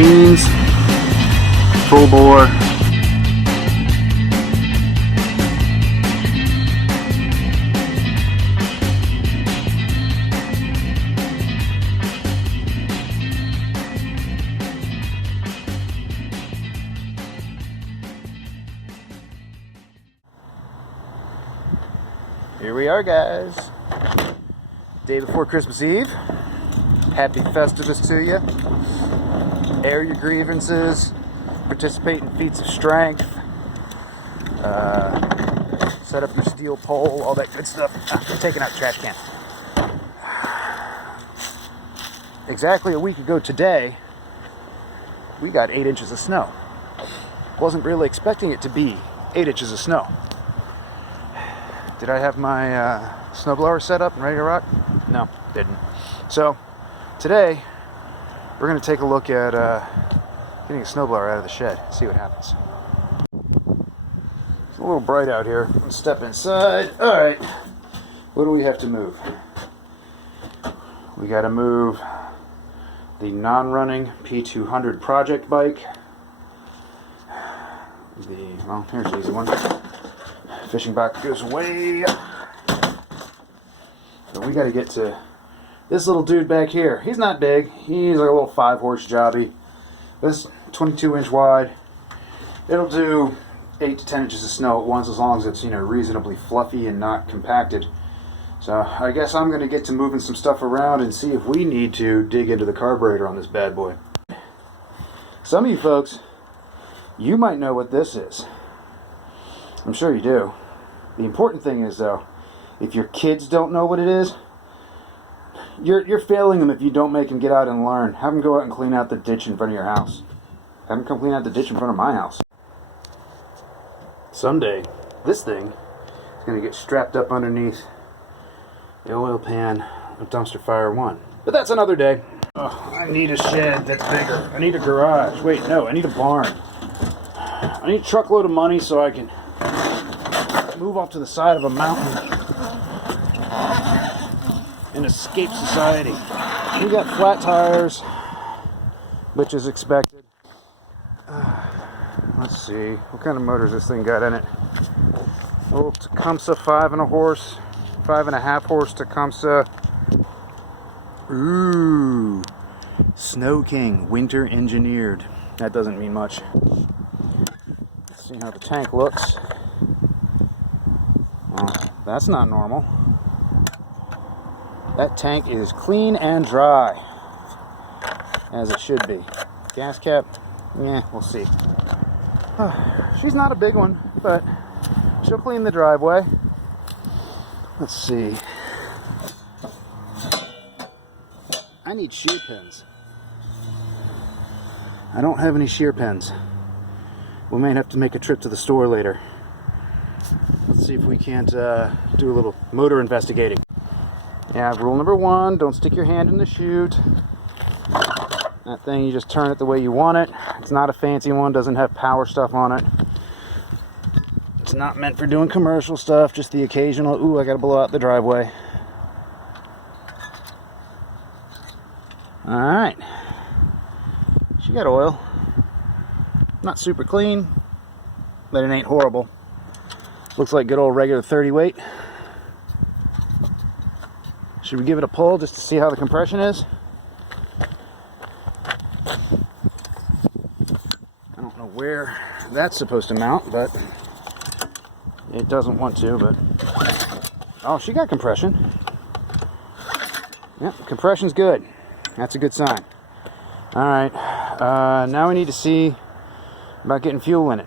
beans, full bore. Here we are, guys. Day before Christmas Eve. Happy Festivus to you. Air your grievances. Participate in feats of strength. Set up your steel pole, all that good stuff. I'm taking out the trash can. Exactly a week ago today, we got 8 inches of snow. Wasn't really expecting it to be 8 inches of snow. Did I have my snowblower set up and ready to rock? No, didn't. So, today, we're going to take a look at getting a snowblower out of the shed, see what happens. It's a little bright out here. Let's step inside. Alright, what do we have to move? We got to move the non-running P200 project bike. Well, here's the easy one. Fishing box goes away. So we got to get to this little dude back here. He's not big. He's like a little 5-horse jobby. This 22-inch wide. It'll do 8 to 10 inches of snow at once, as long as it's, reasonably fluffy and not compacted. So I guess I'm going to get to moving some stuff around and see if we need to dig into the carburetor on this bad boy. Some of you folks, you might know what this is. I'm sure you do. The important thing is, though, if your kids don't know what it is, you're failing them if you don't make them get out and learn. Have them go out and clean out the ditch in front of your house. Have them come clean out the ditch in front of my house. Someday, this thing is going to get strapped up underneath the oil pan of Dumpster Fire 1. But that's another day. Oh, I need a shed that's bigger. I need a garage. Wait, no, I need a barn. I need a truckload of money so I can move off to the side of a mountain and escape society. We got flat tires, which is expected. Let's see, what kind of motor's this thing got in it? Little Tecumseh 5.5 horse Tecumseh. Ooh, Snow King, winter engineered. That doesn't mean much. Let's see how the tank looks. That's not normal. That tank is clean and dry, as it should be. Gas cap, yeah, we'll see. She's not a big one, but she'll clean the driveway. Let's see. I need shear pins. I don't have any shear pins. We may have to make a trip to the store later. Let's see if we can't do a little motor investigating. Yeah, rule number 1, don't stick your hand in the chute. That thing, you just turn it the way you want it. It's not a fancy one, doesn't have power stuff on it. It's not meant for doing commercial stuff, just the occasional, ooh, I gotta blow out the driveway. Alright. She got oil. Not super clean, but it ain't horrible. Looks like good old regular 30 weight. Should we give it a pull just to see how the compression is? I don't know where that's supposed to mount, but it doesn't want to, but... Oh, she got compression. Yep, compression's good. That's a good sign. Alright, now we need to see about getting fuel in it.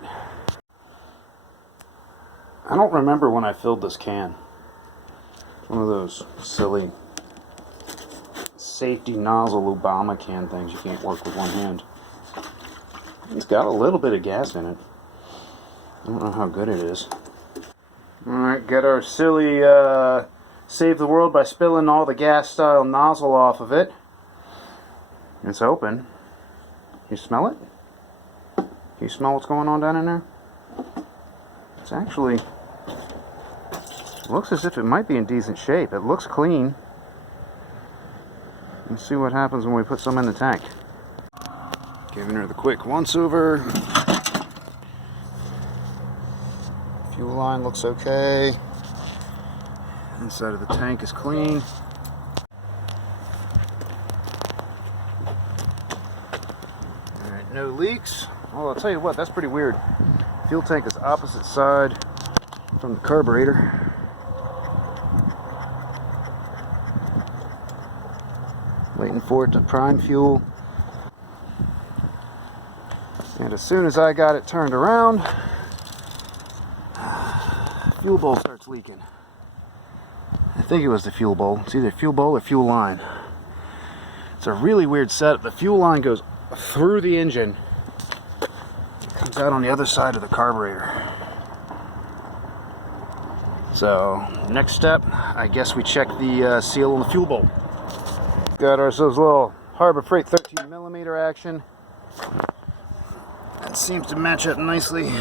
I don't remember when I filled this can. One of those silly safety nozzle Obama can things you can't work with one hand. It's got a little bit of gas in it. I don't know how good it is. Alright, get our silly save the world by spilling all the gas style nozzle off of it. It's open. You smell it? Can you smell what's going on down in there? It's actually... looks as if it might be in decent shape. It looks clean. Let's see what happens when we put some in the tank. Giving her the quick once over. Fuel line looks okay. Inside of the tank is clean. Alright, no leaks. Well, I'll tell you what, that's pretty weird. Fuel tank is opposite side from the carburetor. Waiting for it to prime fuel. And as soon as I got it turned around, fuel bowl starts leaking. I think it was the fuel bowl. It's either fuel bowl or fuel line. It's a really weird setup. The fuel line goes through the engine. It comes out on the other side of the carburetor. So, next step, I guess we check the seal on the fuel bowl. Got ourselves a little Harbor Freight 13mm action. That seems to match up nicely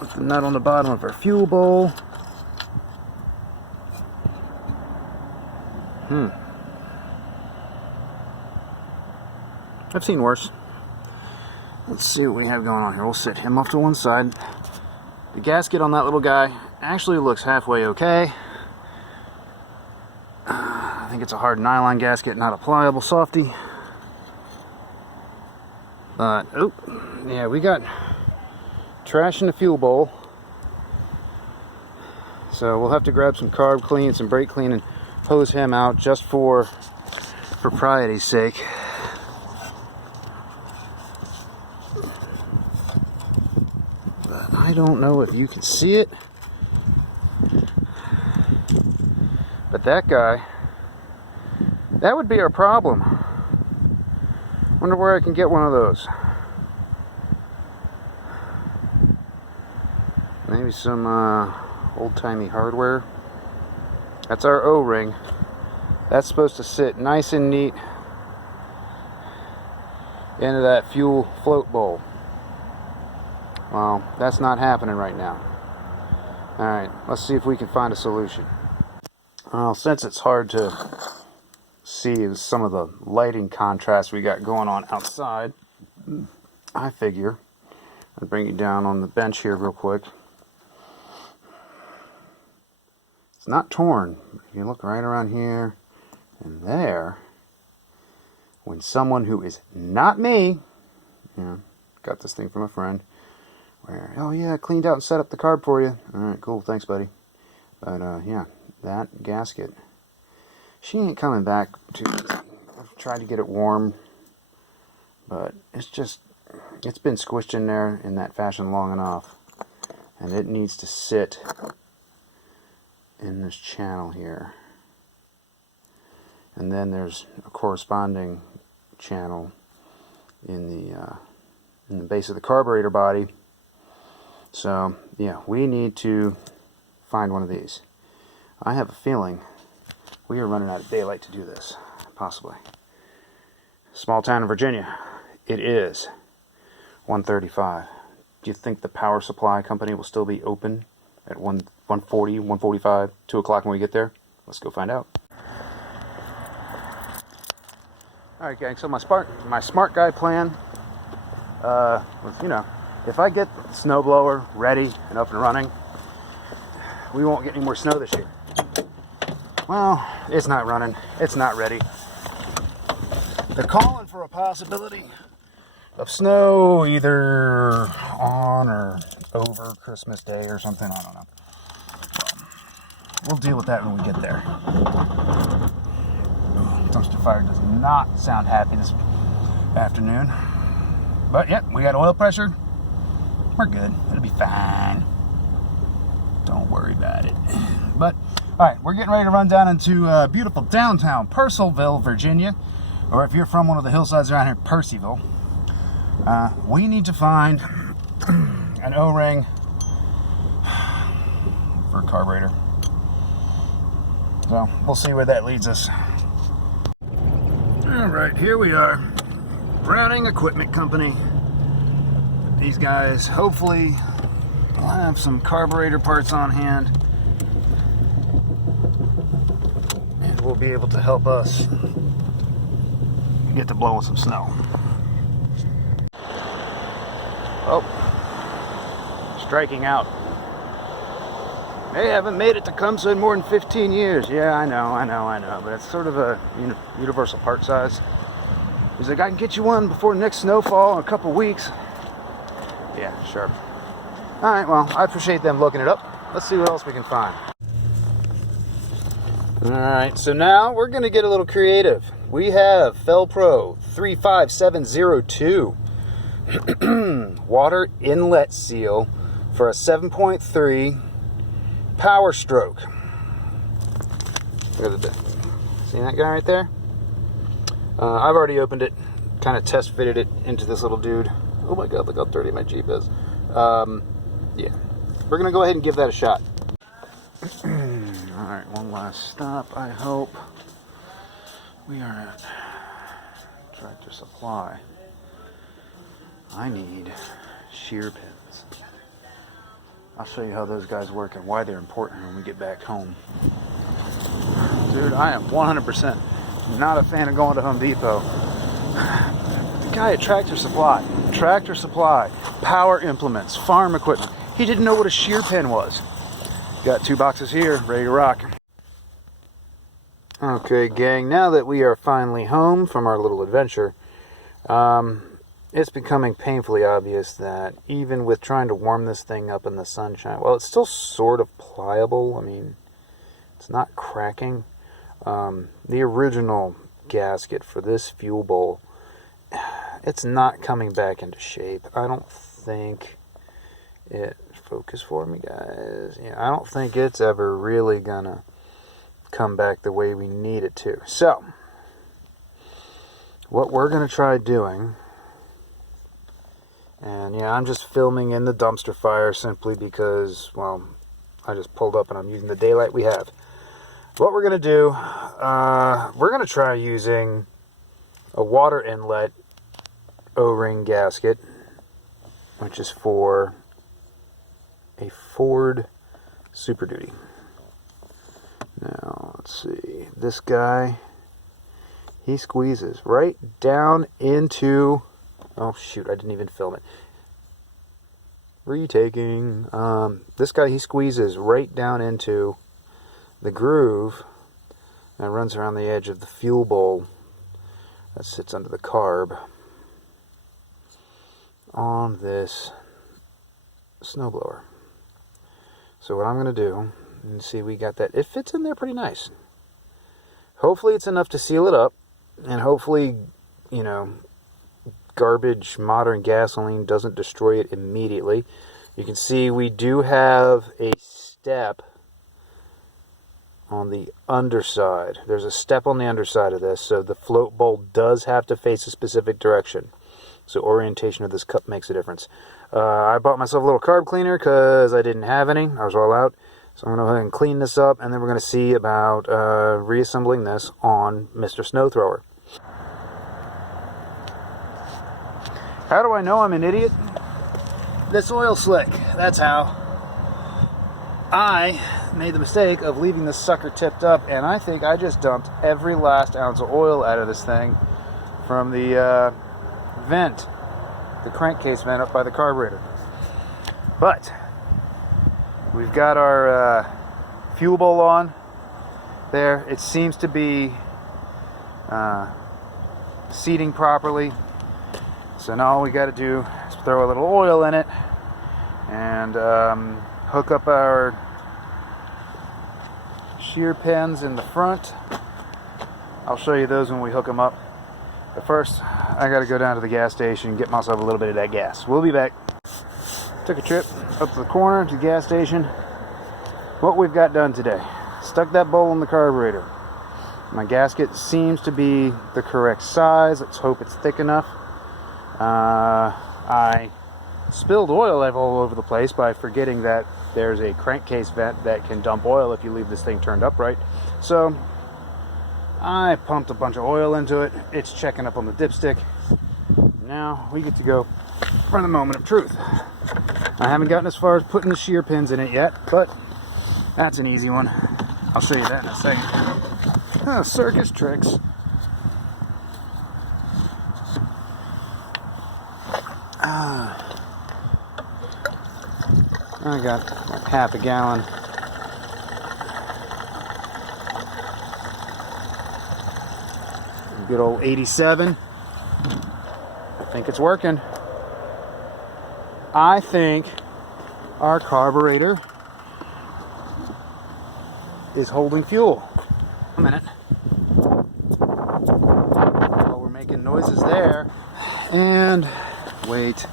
with the nut on the bottom of our fuel bowl. I've seen worse. Let's see what we have going on here. We'll sit him off to one side. The gasket on that little guy actually looks halfway okay. I think it's a hard nylon gasket, not a pliable softy. But, oh, yeah, we got trash in the fuel bowl. So we'll have to grab some carb clean, some brake clean, and hose him out just for propriety's sake. But I don't know if you can see it. But that guy, that would be our problem. Wonder where I can get one of those. Maybe some old-timey hardware. That's our O-ring. That's supposed to sit nice and neat into that fuel float bowl. Well, that's not happening right now. Alright, let's see if we can find a solution. Well, since it's hard to see some of the lighting contrast we got going on outside, I figure I'll bring you down on the bench here real quick. It's not torn. If you look right around here and there, when someone who is not me, got this thing from a friend, where, oh yeah, I cleaned out and set up the carb for you. Alright, cool, thanks buddy. But yeah, that gasket, she ain't coming back to, I've tried to get it warm, but it's been squished in there in that fashion long enough, and it needs to sit in this channel here. And then there's a corresponding channel in the base of the carburetor body. So yeah, we need to find one of these. I have a feeling we are running out of daylight to do this, possibly. Small town in Virginia. It is 1:35. Do you think the power supply company will still be open at 1:40, 1:45, 2 o'clock when we get there? Let's go find out. Alright gang, so my smart guy plan was, if I get the snowblower ready and up and running, we won't get any more snow this year. Well, it's not running. It's not ready. They're calling for a possibility of snow either on or over Christmas Day or something. I don't know. We'll deal with that when we get there. Dumpster fire does not sound happy this afternoon. But yeah, we got oil pressure. We're good. It'll be fine. Don't worry about it. But, alright, we're getting ready to run down into beautiful downtown Purcellville, Virginia. Or if you're from one of the hillsides around here, Percyville. We need to find an O-ring for a carburetor. So, we'll see where that leads us. Alright, here we are. Browning Equipment Company. These guys, hopefully, will have some carburetor parts on hand. And will be able to help us get to blowing some snow. Oh, striking out. They haven't made it to Clemson in more than 15 years. Yeah, I know. But it's sort of a universal part size. He's like, I can get you one before the next snowfall in a couple weeks. Yeah, sure. All right, well, I appreciate them looking it up. Let's see what else we can find. All right, so now we're going to get a little creative. We have Felpro 35702 water inlet seal for a 7.3 power stroke. Look at the, see that guy right there? I've already opened it, kind of test fitted it into this little dude. Oh my god, look how dirty my Jeep is. Yeah, we're gonna go ahead and give that a shot. Alright, one last stop, I hope. We are at Tractor Supply. I need shear pins. I'll show you how those guys work and why they're important when we get back home. Dude, I am 100% not a fan of going to Home Depot. The guy at Tractor Supply, power implements, farm equipment, he didn't know what a shear pin was. Got 2 boxes here, ready to rock. Okay, gang, now that we are finally home from our little adventure, it's becoming painfully obvious that even with trying to warm this thing up in the sunshine, well, it's still sort of pliable. I mean, it's not cracking. The original gasket for this fuel bowl, it's not coming back into shape. I don't think it, focus for me, guys. Yeah, I don't think it's ever really gonna come back the way we need it to. So, what we're gonna try doing, and yeah, I'm just filming in the dumpster fire simply because, well, I just pulled up and I'm using the daylight we have. What we're going to do, we're going to try using a water inlet O-ring gasket, which is for a Ford Super Duty. Now, let's see. This guy, he squeezes right down into... Oh, shoot, I didn't even film it. Retaking. This guy, he squeezes right down into the groove and runs around the edge of the fuel bowl that sits under the carb on this snowblower. So what I'm going to do, and see, we got that. It fits in there pretty nice. Hopefully it's enough to seal it up, and hopefully, you know, garbage modern gasoline doesn't destroy it immediately. You can see we do have a step on the underside. There's a step on the underside of this, so the float bowl does have to face a specific direction. So orientation of this cup makes a difference. I bought myself a little carb cleaner because I didn't have any. I was all out. So I'm going to go ahead and clean this up, and then we're going to see about reassembling this on Mr. Snow Thrower. How do I know I'm an idiot? This oil slick, that's how. I made the mistake of leaving this sucker tipped up, and I think I just dumped every last ounce of oil out of this thing from the vent, the crankcase vent up by the carburetor. But we've got our fuel bowl on there. It seems to be seating properly. So now all we got to do is throw a little oil in it and hook up our shear pins in the front. I'll show you those when we hook them up. But first, I got to go down to the gas station and get myself a little bit of that gas. We'll be back. Took a trip up to the corner to the gas station. What we've got done today. Stuck that bowl in the carburetor. My gasket seems to be the correct size. Let's hope it's thick enough. I spilled oil all over the place by forgetting that there's a crankcase vent that can dump oil if you leave this thing turned upright. So I pumped a bunch of oil into it. It's checking up on the dipstick. Now we get to go for the moment of truth. I haven't gotten as far as putting the shear pins in it yet, but that's an easy one. I'll show you that in a second. Circus tricks. I got like half a gallon. Good old 87. I think it's working. I think our carburetor is holding fuel. A minute. Well, we're making noises there. And wait.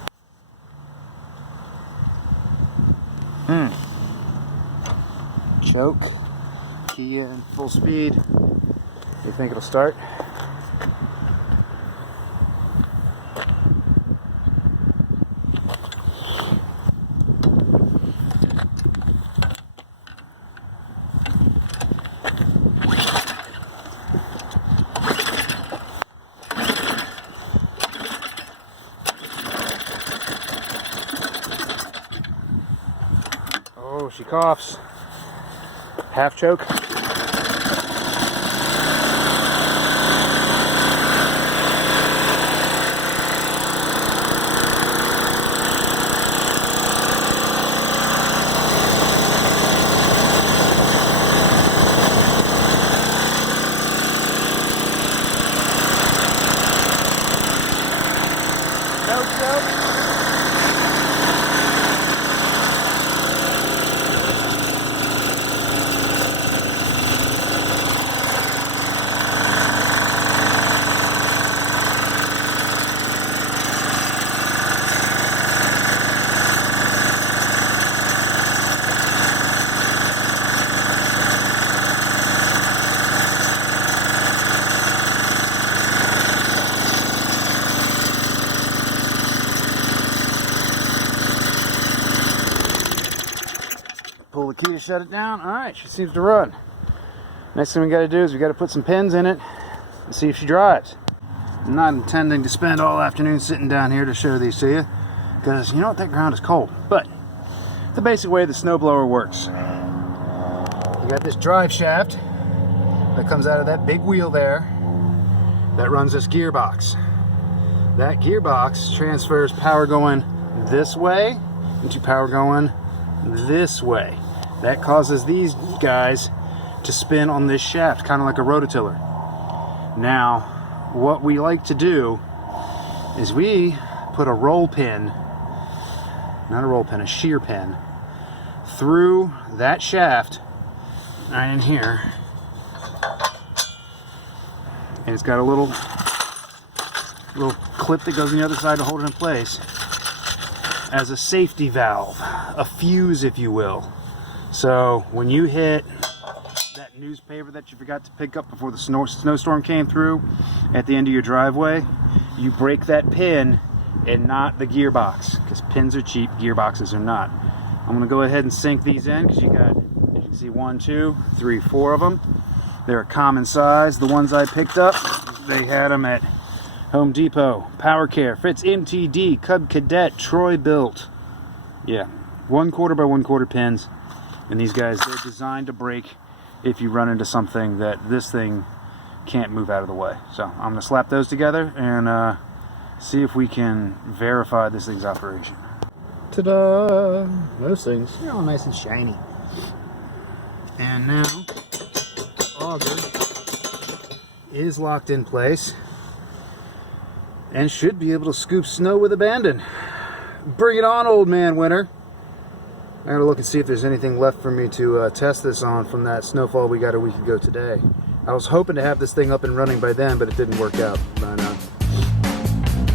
Choke. Key in full speed. You think it'll start? Oh, she coughs. Half choke. No choke. Pull the key to shut it down. Alright, she seems to run. Next thing we got to do is we got to put some pins in it and see if she drives. I'm not intending to spend all afternoon sitting down here to show these to you, because you know what, that ground is cold. But the basic way the snowblower works. You got this drive shaft that comes out of that big wheel there that runs this gearbox. That gearbox transfers power going this way into power going this way. That causes these guys to spin on this shaft, kind of like a rototiller. Now, what we like to do is we put a roll pin, not a roll pin, a shear pin, through that shaft, right in here. And it's got a little clip that goes on the other side to hold it in place as a safety valve, a fuse, if you will. So when you hit that newspaper that you forgot to pick up before the snowstorm came through at the end of your driveway, you break that pin and not the gearbox, because pins are cheap, gearboxes are not. I'm going to go ahead and sink these in, because you got, you can see 1, 2, 3, 4 of them. They're a common size. The ones I picked up, they had them at Home Depot, Power Care, Fritz MTD, Cub Cadet, Troy Built. Yeah, 1/4 by 1/4 pins. And these guys, they're designed to break if you run into something that this thing can't move out of the way. So I'm going to slap those together and see if we can verify this thing's operation. Ta-da! Those things, they're all nice and shiny. And now, auger is locked in place and should be able to scoop snow with abandon. Bring it on, old man winter. I gotta look and see if there's anything left for me to test this on from that snowfall we got a week ago today. I was hoping to have this thing up and running by then, but it didn't work out. But,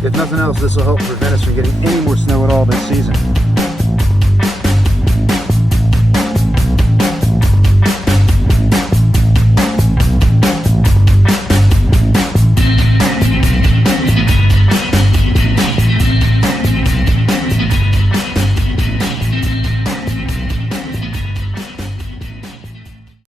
if nothing else, this will help prevent us from getting any more snow at all this season.